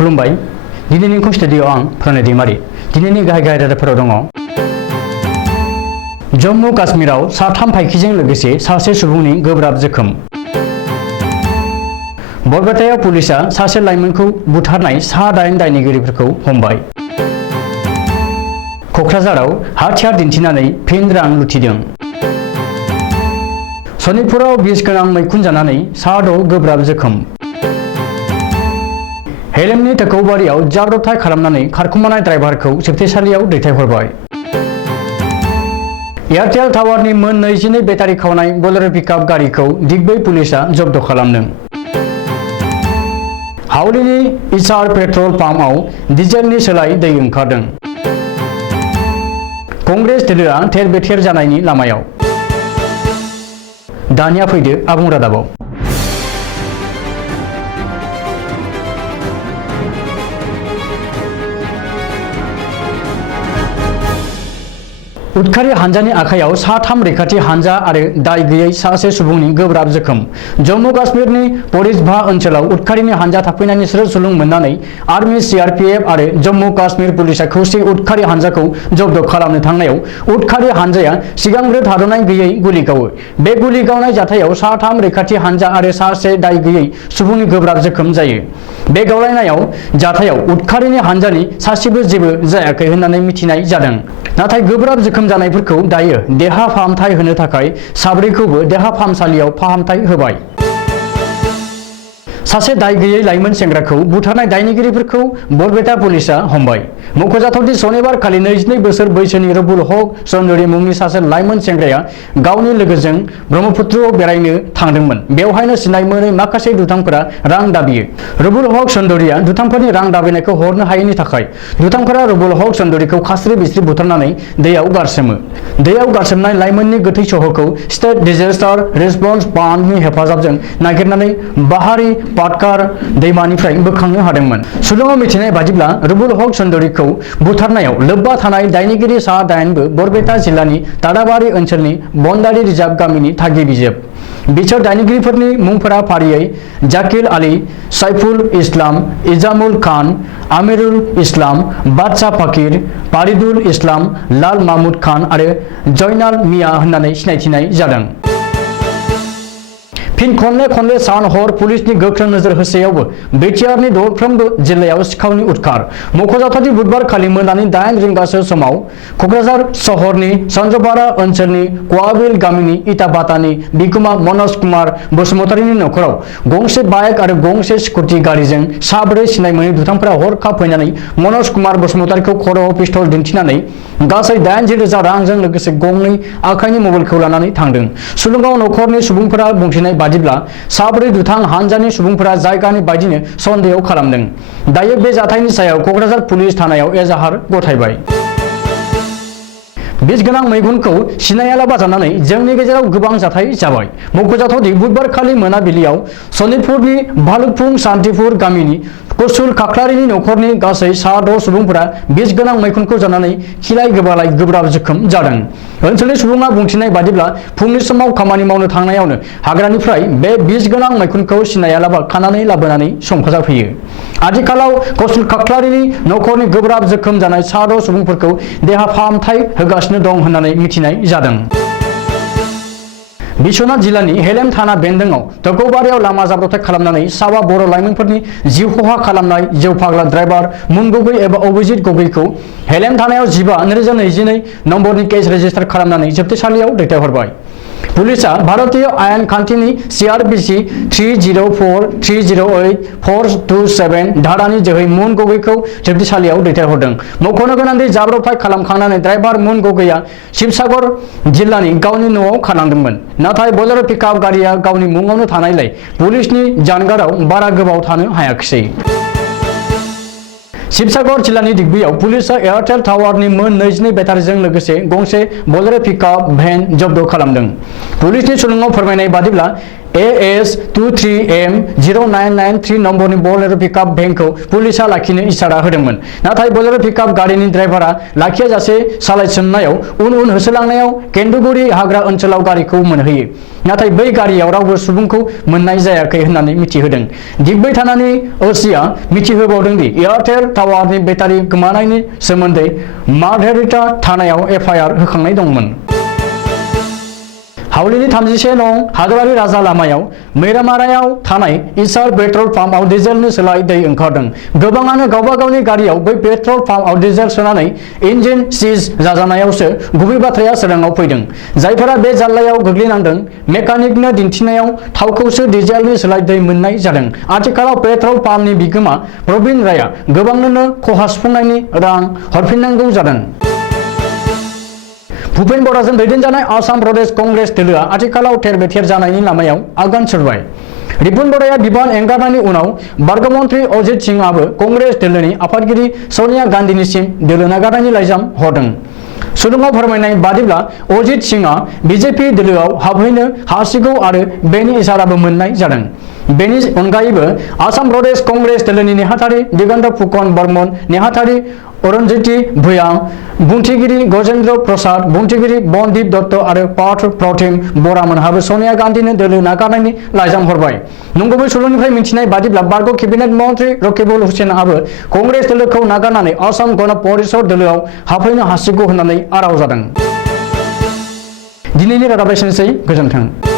खुलुमबाय दिनैनि स्टुडिअ आं प्रणय दैमारि दिनैनि गाहाय रादाबफोराव दङ जम्मू काश्मीराव साथाम फायखिजों लोगोसे सासे सुबुंनि गोब्राब जोखोम बरपेटायाव पुलिसा सासे लाइमोनखौ बुथारनाय सा-8 दायनिगिरिफोरखौ हमबाय कक्राझाराव हाथियार दिन्थिनानै फिन रां लुथिदों सनितपुराव बिस गोनां मैखुन जानानै सा-6 गोब्राब जोखोम हेलेमनि थोखौबारियाव जाब्रबथाय खालामनानै खारखुमानाय ड्राइभारखौ जोबथेसालियाव दैथायहरबाय एयारटेल टावारनि मोन 22 बेटारि खावनाय बोलेरो पिकआप गारिखौ दिग्बै पुलिसा जब्द खालामदों हावलिनि इचार पेट्रल पाम्पआव डिजेलनि सोलाय दै ओंखारदों कंग्रेस दोलोआ थेर-बेथेर जानायनि लामायाव दानिया फैदो आबुं रादाबाव उदखारि हानजानि आखायाव साथाम रैखाथि हानजा आरो दाय गैयै सासे सुबुंनि गोब्राब जोखोम जम्मू काश्मीरनि परिजभा ओनसोलाव उदखारिनि हानजा थाफैनायनि सुलुं मोननानै आर्मी सीआरपीएफ आरो जम्मू काश्मीर पुलिसा खौसे उदखारि हानजाखौ जब्द खालामनो थांनायाव उदखारि हानजाया सिगांग्रो थाद'नाय गैयै गुलि गावो बे गुलि गावनाय जाथायाव साथाम रैखाथि हानजा आरो सासे दाय गैयै सुबुंनि गोब्राब जोखोम जायो बे गावलायनायाव जाथायाव उदखारिनि हानजानि सासेबो जेबो जायाखै होननानै मिथिनाय जादों नाथाय गोब्राब जोखोम जानायफोरखौ दायो देहा फाहामथाय होनो थाखाय साब्रैखौबो देहा फाहामसालियाव फाहामथाय होबाय सासे दाय गैयै लाइमोन सेंग्राखौ बुथारनाय दायनिगिरिफोरखौ बरपेटा पुलिसा हमबाय मख'जाथावदि सनिबार खालि 22 बोसोर बैसोनि रबुल हक चौधरी मुंनि सासे लाइमोन सेंग्राया गावनि लोगोजों ब्रह्मपुत्रआव बेरायनो थांदोंमोन बेवहायनो सिनाय मोनै माखासे दुथांफोरा रां दाबियो रबुल हक चौधरीया दुथांफोरनि रां दाबिनायखौ हरनो हायैनि थाखाय दुथांफोरा रबुल हक चौधरीखौ खास्रि-बिस्रि बुथारनानै दैयाव गारसोमो दैयाव गारसोमनाय लाइमोननि गोथै सह'खौ स्टेट डिजास्टार रिस्पन्स फान्डनि हेफाजाबजों नागिरनानै बाहारि पाटकार दैमानिफ्राय बोखांनो हादोंमोन सुलुङाव मिथिनाय बादिब्ला रबुल हक चौधरीखौ बुथारनायाव लोब्बा थानाय दायनिगिरि सा-8बो बरपेटा जिल्लानि तादाबारि ओनसोलनि बन्दारि रिजार्भ गामिनि थागिबिजोब बिसोर दायनिगिरिफोरनि मुंफोरा फारियै जाकिर आली साइफुल इस्लाम इजामुल खान आमिरुल इस्लाम बादशाह फाकिर फारिदुल इस्लाम लाल महमुद खान आरो जयनाल मिया होननानै सिनायथिनाय जादों फिन खनले सान हर पुलिसनि गोख्रों नोजोर होसेयावबो बिटिआरनि दरफ्रोमबो जिल्लायाव सिखावनि उदखार मख'जाथावदि बुधबार खालि मोनानि 8 रिंगासो समाव कक्राझार सहरनि सानजपारा ओनसोलनि कवाबिल गामिनि इटाबातानि बिगोमा मनज कुमार बसुमतारीनि नखराव गंसे बाइक आरो गंसे स्कुटि गारिजों साब्रै सिनाय मोनै दुथांफोरा हरखाब फैनानै मनज कुमार बसुमतारीखौ खर'आव पिस्तल दिन्थिनानै गासै 80,000 रांजों लोगोसे गंनै आखाइनि मबाइलखौ लानानै थांदों सुलुङाव नखरनि सुबुंफोरा बुंथिनाय बादिब्ला साब्रै दुथां हानजानि सुबुंफोरा जायगानि बायदिनो सन्देह खालामदों दायो बे जाथायनि सायाव कक्राझार पुलिस थानायाव एजाहार गथायबाय बिस गोनां मैगुनखौ सिनायालाबा जानानै जोंनि गेजेराव गोबां जाथाय जाबाय मख'जाथावदि बुधबार खालि मोनाबिलियाव सनितपुरनि भालुकपुं शान्तिपुर गामिनि कुसुल खाख्लारिनि नखरनि गासै सा-6 सुबुंफोरा बिस गोनां मैखुनखौ जानानै खिलाय गोबालाय गोब्राब जोखोम जादों ओनसोलनि सुबुङा बुंथिनाय बादिब्ला फुंनि समाव खामानि मावनो थांनायावनो हाग्रानिफ्राय बे बिस गोनां मैखुनखौ सिनायालाबा खानानै लाबोनानै संजाफैयो आथिखालाव कुसुल खाख्लारिनि नखरनि गोब्राब जोखोम जानाय सा-6 सुबुंफोरखौ देहा फाहामथाय होगासिनो दं होननानै मिथिनाय जादों बिश्वनाथ जिल्लानि हेलेम थाना बेन्दोंआव थोखौबारियाव लामा जाब्रबथाय खालामनानै साबा बर' लाइमोनफोरनि जिउ खहा खालामनाय जौ फाग्ला ड्राइभार मुन गगৈ एबा अभिजित गगैखौ हेलेम थानायाव 15/2022 नम्बरनि केस रेजिस्टार खालामनानै जोबथेसालियाव दैथायहरबाय पुलिसा भारतीय आयेन खान्थिनि CRPC 304-308-427 धारानि जोहै मुन गगैखौ जोबथेसालियाव दैथायहरदों मख'नो गोनांदि जाब्रबथाय खालामखांनानै ड्राइभार मुन गगैया शिबसागर जिल्लानि गावनि न'आव खारलांदोंमोन नाथाय बोलेरो पिकआप गारिया गावनि मुङावनो थानायलाय पुलिसनि जानगाराव बारा गोबाव थानो हायाखिसै शिबसागर जिल्लानि दिग्बियाव पुलिसा एयारटेल टावारनि मोन 22 बेटारिजों लोगोसे गंसे बोलेरो पिकआप भेन जब्द खालामदों पुलिसनि सुलुङाव फोरमायनाय बादिब्ला AS23M0993 नम्बरनि बोलेरो पिकआप भेनखौ पुलिसा लाखिनो इसारा होदोंमोन। नाथाय बोलेरो पिकआप गारिनि ड्राइभारा लाखियाजासे सालायसोमनायाव उन होसोलांनायाव केन्दुगुरि हाग्रा ओनसोलाव गारिखौ मोनहैयो। नाथाय बै गारियाव रावबो सुबुंखौ मोननाय जायाखै होननानै मिथिहोदों। दिग्बै थानानि ओसिआ मिथिहोबावदों दि एयारटेल टावारनि बेटारि गोमानायनि सोमोन्दै मार्घेरिटा थानायाव FIR होखांनाय दंमोन। हावलिनि 31 नं हादरारि राजा लामायाव मैरामारायाव थानाय इसार पेट्रल पाम्पआव डिजेलनि सोलाय दै ओंखारदों। गोबाङानो गावबा गावनि गारियाव बै पेट्रल पाम्पआव डिजेल सोनानै इन्जिन सिज जाजानायावसो गुबै बाथ्राया सोराङाव फैदों। जायफोरा बे जाल्लायाव गोग्लैनांदों मेकानिकनो दिन्थिनायाव थावखौसो डिजेलनि सोलाय दै मोननाय जादों। आथिखालाव पेट्रल पाम्पनि बिगोमा प्रवीण रायआ गोबांनो खहा सुफुंनायनि रां हरफिननांगौ जादों। भूपेन बराजों दैदेनजानाय आसाम प्रदेश कंग्रेस दोलोआ आथिखालाव थेर-बेथेर जानायनि लामायाव आगान सुरबाय। रिपुन बराया बिबान एंगारनायनि उनाव बारग' मन्त्रि अजित सिंहआबो कंग्रेस दोलोनि आफादगिरि सोनिया गान्धीनिसिम दोलो नागारनायनि लाइजाम हरदों। सुलुङाव फोरमायनाय बादिब्ला अजित सिंहआ BJP दोलोआव हाबहैनो हासिगौ आरो बेनि इसाराबो मोननाय जादों। बेनि अनगायैबो आसाम प्रदेश कंग्रेस दोलोनि नेहाथारि दिगन्त फुकन बर्मन, नेहाथारि अरुणज्योति भुयां, बुंथिगिरि गजेन्द्र प्रसाद, बुंथिगिरि बनदीप दत्त आरो पार्थ प्रतिम बरामोनहाबो सोनिया गान्धीनो दोलो नागारनायनि लाइजाम हरबाय। नंगुबै सुलुंनिफ्राय मिथिनाय बादिब्ला बारग' केबिनेट मन्त्रि रकिबुल हुसैनआबो कंग्रेस दोलोखौ नागारनानै आसाम गण परिषद दोलोआव हाबहैनो हासिगौ होननानै आराव जादों। दिनैनि रादाबा एसेनोसै, गोजोन्थों।